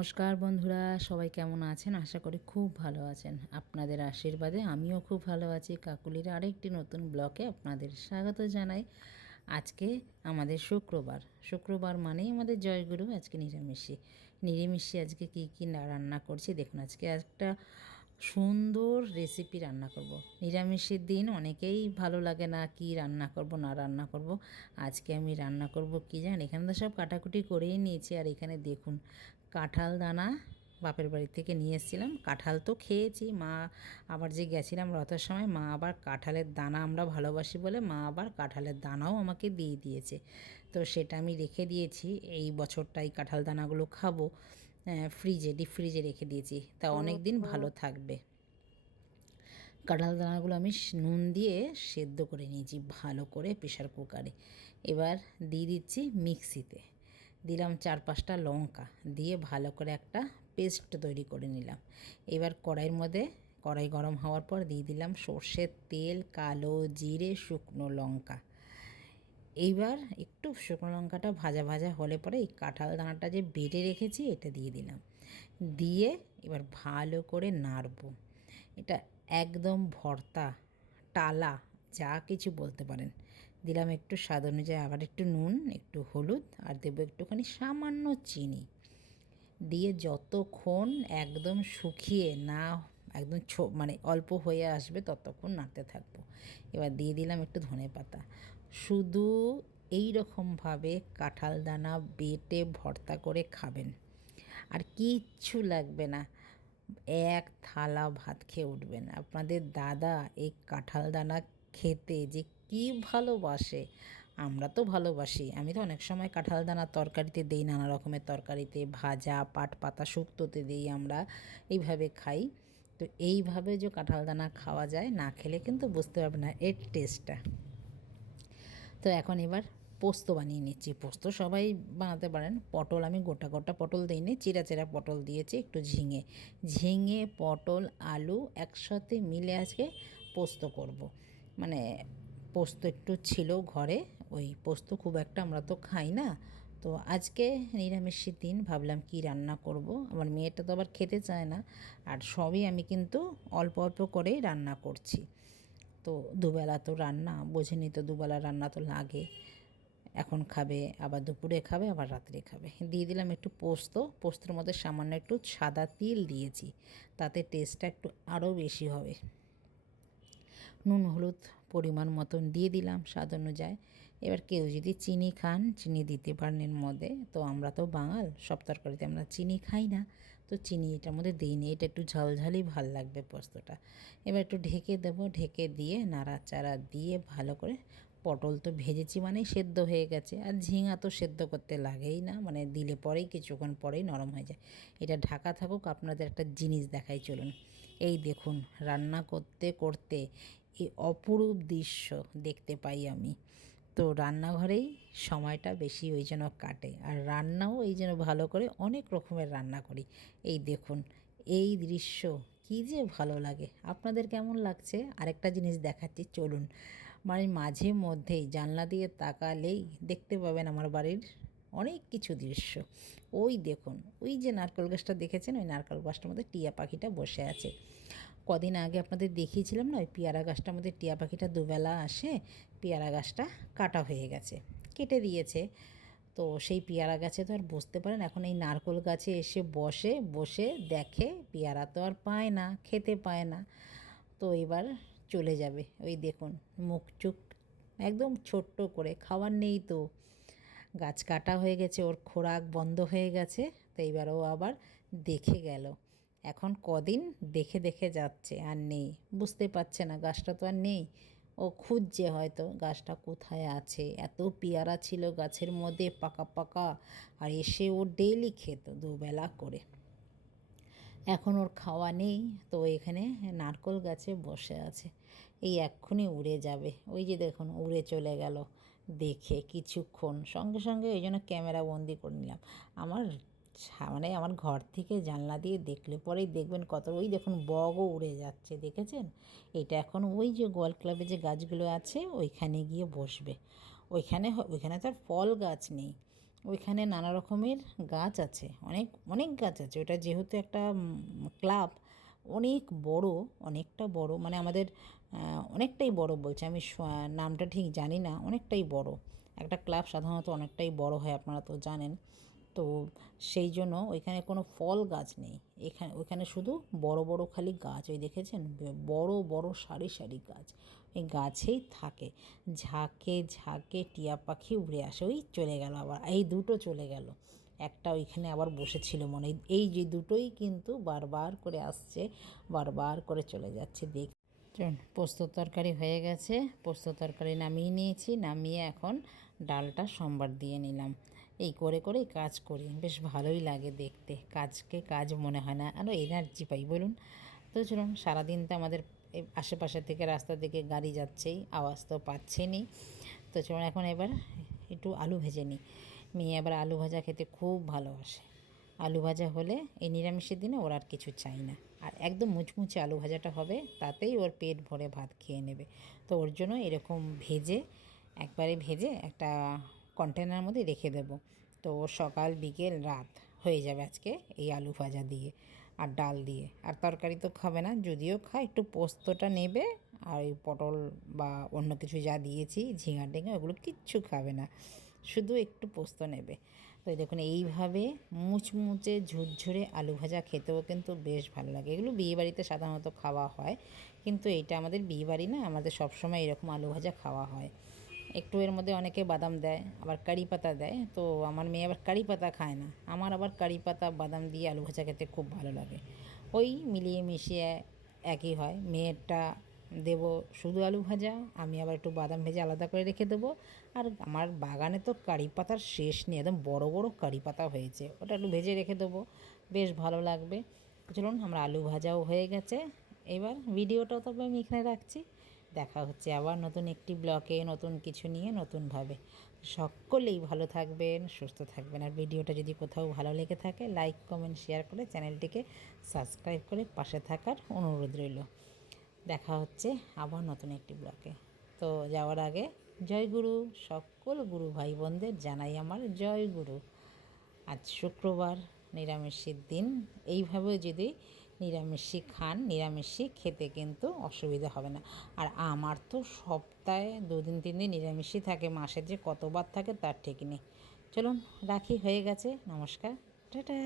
নমস্কার বন্ধুরা, সবাই কেমন আছেন? আশা করি খুব ভালো আছেন। আপনাদের আশীর্বাদে আমিও খুব ভালো আছি। কাকুলির আরেকটি নতুন ব্লগে আপনাদের স্বাগত জানাই। আজকে আমাদের শুক্রবার মানেই আমাদের জয়গুরু। আজকে নিরামিষি আজকে কী রান্না করছি দেখুন। আজকে একটা সুন্দর রেসিপি রান্না করব। নিরামিষের দিন অনেকেই ভালো লাগে না কি রান্না করব না রান্না করব। আজকে আমি রান্না করব কি জানেন, এখানে তো সব কাটাকুটি করেই নিয়েছি। আর এখানে দেখুন কাঁঠাল দানা বাপের বাড়ি থেকে নিয়ে এসেছিলাম। কাঁঠাল তো খেয়েছি, মা আবার যে গেছিলাম রথের সময় মা আবার কাঁঠালের দানা, আমরা ভালোবাসি বলে মা আবার কাঁঠালের দানাও আমাকে দিয়ে দিয়েছে। তো সেটা আমি রেখে দিয়েছি, এই বছরটাই কাঁঠাল দানাগুলো খাবো। ডিপ ফ্রিজে রেখে দিয়েছি, তা অনেক দিন ভালো থাকবে। কাঁঠাল দানাগুলো আমি নুন দিয়ে সেদ্ধ করে নিয়েছি ভালো করে প্রেশার কুকারে। এবার দিয়ে দিচ্ছি মিক্সিতে, দিলাম 4-5টা লঙ্কা দিয়ে ভালো করে একটা পেস্ট তৈরি করে নিলাম। এবার কড়াই গরম হওয়ার পর দিয়ে দিলাম সর্ষের তেল, কালো জিরে, শুকনো লঙ্কা। এইবার একটু শুকনো লঙ্কাটা ভাজা ভাজা হলে পরে এই কাঁঠাল দানাটা যে বেটে রেখেছি এটা দিয়ে দিলাম। দিয়ে এবার ভালো করে নাড়ব। এটা একদম ভর্তা, টালা, যা কিছু বলতে পারেন। দিলাম একটু স্বাদ অনুযায়ী আবার একটু নুন, একটু হলুদ, আর দেবো একটুখানি সামান্য চিনি। দিয়ে যতক্ষণ একদম শুকিয়ে না, একদম মানে অল্প হয়ে আসবে ততক্ষণ নাড়তে থাকবো। এবার দিয়ে দিলাম একটু ধনেপাতা। শুধু এই রকমভাবে কাঁঠাল দানা বেটে ভর্তা করে খাবেন, আর কিচ্ছু লাগবে না। এক থালা ভাত খেয়ে উঠবেন। আপনাদের দাদা এই কাঁঠাল দানা খেতে যে কী ভালোবাসে, আমরা তো ভালোবাসি। আমি তো অনেক সময় কাঁঠাল দানা তরকারিতে দিই, নানা রকমের তরকারিতে, ভাজা, পাট পাতা শুক্তোতে দিই, আমরা এইভাবে খাই। তো এইভাবে যে কাঁঠাল দানা খাওয়া যায়, না খেলে কিন্তু বুঝতে পারবে না এর টেস্টটা। তো এখন এবার পোস্ত বানিয়ে নিচ্ছি। পোস্ত সবাই বানাতে পারেন। পটল আমি গোটা গোটা পটল দিইনি, চিরা চিরা পটল দিয়েছি, একটু ঝিঙে পটল আলু একসাথে মিলে আজকে পোস্ত করব। মানে পোস্ত একটু ছিল ঘরে, ওই পোস্ত খুব একটা আমরা তো খাই না। তো আজকে নিরামিষের দিন ভাবলাম কি রান্না করব। আমার মেয়েটা তো আবার খেতে চায় না, আর সবই আমি কিন্তু অল্প অল্প করেই রান্না করছি। তো দুবেলা তো রান্না, বোঝেনি তো, দুবেলা রান্না তো লাগে। এখন খাবে, আবার দুপুরে খাবে, আবার রাত্রে খাবে। দিয়ে দিলাম একটু পোস্তর মধ্যে সামান্য একটু সাদা তিল দিয়েছি, তাতে টেস্টটা একটু আরও বেশি হবে। নুন হলুদ পরিমাণ মতন দিয়ে দিলাম স্বাদ অনুযায়ী। এবার কেউ যদি চিনি খান, চিনি দিতে পারেন এর মধ্যে। তো আমরা তো বাঙাল, সব তরকারিতে আমরা চিনি খাই না, তো চিনি এটার মধ্যে দিইনি। এটা একটু ঝালঝালই ভাল লাগবে পোস্তটা। এবার একটু ঢেকে দেবো, ঢেকে দিয়ে নাড়াচাড়া দিয়ে ভালো করে, পটল তো ভেজেছি মানেই সেদ্ধ হয়ে গেছে, আর ঝিঙা তো সেদ্ধ করতে লাগেই না, মানে দিলে পরেই কিছুক্ষণ পরেই নরম হয়ে যায়। এটা ঢাকা থাকুক। আপনাদের একটা জিনিস দেখাই চলুন। এই দেখুন, রান্না করতে করতে এই অপরূপ দৃশ্য দেখতে পাই আমি। তো রান্নাঘরেই সময়টা বেশি ওই জন্য কাটে, আর রান্নাও এই জন্য ভালো করে অনেক রকমের রান্না করি। এই দেখুন, এই দৃশ্য কী যে ভালো লাগে। আপনাদের কেমন লাগছে আরেকটা জিনিস দেখাচ্ছি চলুন। মানে মাঝে মধ্যেই জানলা দিয়ে তাকালেই দেখতে পাবেন আমার বাড়ির অনেক কিছু দৃশ্য। ওই দেখুন, ওই যে নারকেল গাছটা দেখেছেন, ওই নারকেল গাছটার মধ্যে টিয়া পাখিটা বসে আছে। কদিন আগে আপনাদের দেখিয়েছিলাম না, ওই পেয়ারা গাছটার মধ্যে টিয়া পাখিটা দুবেলা আসে। পেয়ারা গাছটা কাটা হয়ে গেছে, কেটে দিয়েছে। তো সেই পেয়ারা গাছে তো আর বসতে পারেন, এখন এই নারকেল গাছে এসে বসে দেখে পেয়ারা তো আর পায় না, খেতে পায় না। তো এবার চলে যাবে। ওই দেখুন, মুখ চুখ একদম ছোট্ট করে, খাওয়ার নেই তো, গাছ কাটা হয়ে গেছে, ওর খোরাক বন্ধ হয়ে গেছে। তো এইবার ও আবার দেখে গেল। এখন কদিন দেখে দেখে যাচ্ছে, আর নেই, বুঝতে পারছে না গাছটা তো আর নেই। ও খুঁজছে হয়তো গাছটা কোথায় আছে। এত পেয়ারা ছিল গাছের মধ্যে পাকা পাকা, আর এসে ও ডেইলি খেত দুবেলা করে। এখন ওর খাওয়া নেই, তো এখানে নারকেল গাছে বসে আছে। এই এক্ষুনি উড়ে যাবে, ওই যে দেখুন উড়ে চলে গেল। দেখে কিছুক্ষণ সঙ্গে সঙ্গে ওই জন্য ক্যামেরা বন্দি করে নিলাম। আমার মানে আমার ঘর থেকে জানলা দিয়ে দেখলে পরেই দেখবেন কত, ওই দেখুন বগও উড়ে যাচ্ছে, দেখেছেন? এটা এখন ওই যে গোয়াল ক্লাবে যে গাছগুলো আছে ওইখানে গিয়ে বসবে। ওইখানে তো আর ফল গাছ নেই, ওইখানে নানা রকমের গাছ আছে, অনেক অনেক গাছ আছে। ওটা যেহেতু একটা ক্লাব, অনেক বড়, অনেকটা বড়, মানে আমাদের অনেকটাই বড় বলছে, আমি নামটা ঠিক জানি না, অনেকটাই বড় একটা ক্লাব। সাধারণত অনেকটাই বড় হয়, আপনারা তো জানেন। তো সেই জন্য ওইখানে কোনো ফল গাছ নেই, ওইখানে শুধু বড় বড় খালি গাছ, ওই দেখেছেন বড় বড় সারি সারি গাছ, ওই গাছেই থাকে। ঝাঁকে ঝাঁকে টিয়া পাখি উড়ে আসে। ওই চলে গেল আবার, এই দুটো চলে গেল, একটা ওইখানে আবার বসেছিল মনে হয়। এই যে দুটোই কিন্তু বারবার করে আসছে, বারবার করে চলে যাচ্ছে। চলুন, পোস্ত তরকারি হয়ে গেছে, পোস্ত তরকারি নামিয়ে নিয়েছি, নামিয়ে এখন ডালটা সম্বার দিয়ে নিলাম। এই করে করেই কাজ করি, বেশ ভালোই লাগে দেখতে, কাজকে কাজ মনে হয় না, আরও এনার্জি পাই বলুন। তো চলুন, সারাদিন তো আমাদের এই আশেপাশে থেকে রাস্তা থেকে গাড়ি যাচ্ছেই, আওয়াজ তো পাচ্ছেনই। তো চলুন এখন এবার একটু আলু ভেজে নিই। মেয়ে আবার আলু ভাজা খেতে খুব ভালোবাসে। আলু ভাজা হলে এই নিরামিষের দিনে ওর আর কিছু চাই না, আর একদম মুচমুচে আলু ভাজাটা হবে, তাতেই ওর পেট ভরে ভাত খেয়ে নেবে। তো ওর জন্য এরকম ভেজে, একবারে ভেজে একটা কন্টেনার মধ্যে রেখে দেবো। তো ওর সকাল বিকেল রাত হয়ে যাবে আজকে এই আলু ভাজা দিয়ে আর ডাল দিয়ে। আর তরকারি তো খাবে না, যদিও খায় একটু পোস্তটা নেবে, আর ওই পটল বা অন্য কিছু যা দিয়েছি ঝিঙা টিঙা ওগুলো কিচ্ছু খাবে না, শুধু একটু পোস্ত নেবে। তো দেখুন এইভাবে মুচমুচে ঝুরঝুরে আলু ভাজা খেতেও কিন্তু বেশ ভালো লাগে। এগুলো বিয়েবাড়িতে সাধারণত খাওয়া হয়, কিন্তু এইটা আমাদের বিয়েবাড়ি না, আমাদের সবসময় এরকম আলু ভাজা খাওয়া হয়। একটু এর মধ্যে অনেকে বাদাম দেয়, আবার কারি পাতা দেয়। তো আমার মেয়ে আবার কারি পাতা খায় না, আমার আবার কারি পাতা বাদাম দিয়ে আলু ভাজা খেতে খুব ভালো লাগে। ওই মিলিয়ে মিশিয়ে একই হয়। মেয়েরটা দেবো শুধু আলু ভাজা, আমি আবার একটু বাদাম ভেজে আলাদা করে রেখে দেবো। আর আমার বাগানে তো কারি পাতার শেষ নেই, একদম বড় বড় কারি পাতা হয়েছে, ওটা একটু ভেজে রেখে দেবো, বেশ ভালো লাগবে। চলুন, আমরা আলু ভাজাও হয়ে গেছে, এবার ভিডিওটাও তবে আমি এখানে রাখছি। দেখা হচ্ছে আবার নতুন একটি ব্লগে, নতুন কিছু নিয়ে, নতুনভাবে। সকলেই ভালো থাকবেন, সুস্থ থাকবেন। আর ভিডিওটা যদি কোথাও ভালো লেগে থাকে, লাইক কমেন্ট শেয়ার করে চ্যানেলটিকে সাবস্ক্রাইব করে পাশে থাকার অনুরোধ রইল। দেখা হচ্ছে আবার নতুন একটি ব্লগে। তো যাওয়ার আগে জয় গুরু, সকল গুরু ভাই বোনদের জানাই আমার জয় গুরু। আজ শুক্রবার, নিরামিষের দিন। এইভাবে যদি নিরামিষি খান, নিরামিষি খেতে কিন্তু অসুবিধা হবে না। আর আমার তো সপ্তাহে 2 দিন 3 দিন নিরামিষই থাকে, মাসে যে কতবার থাকে তার ঠিক নেই। চলুন রাখি, হয়ে গেছে, নমস্কার, টাটা।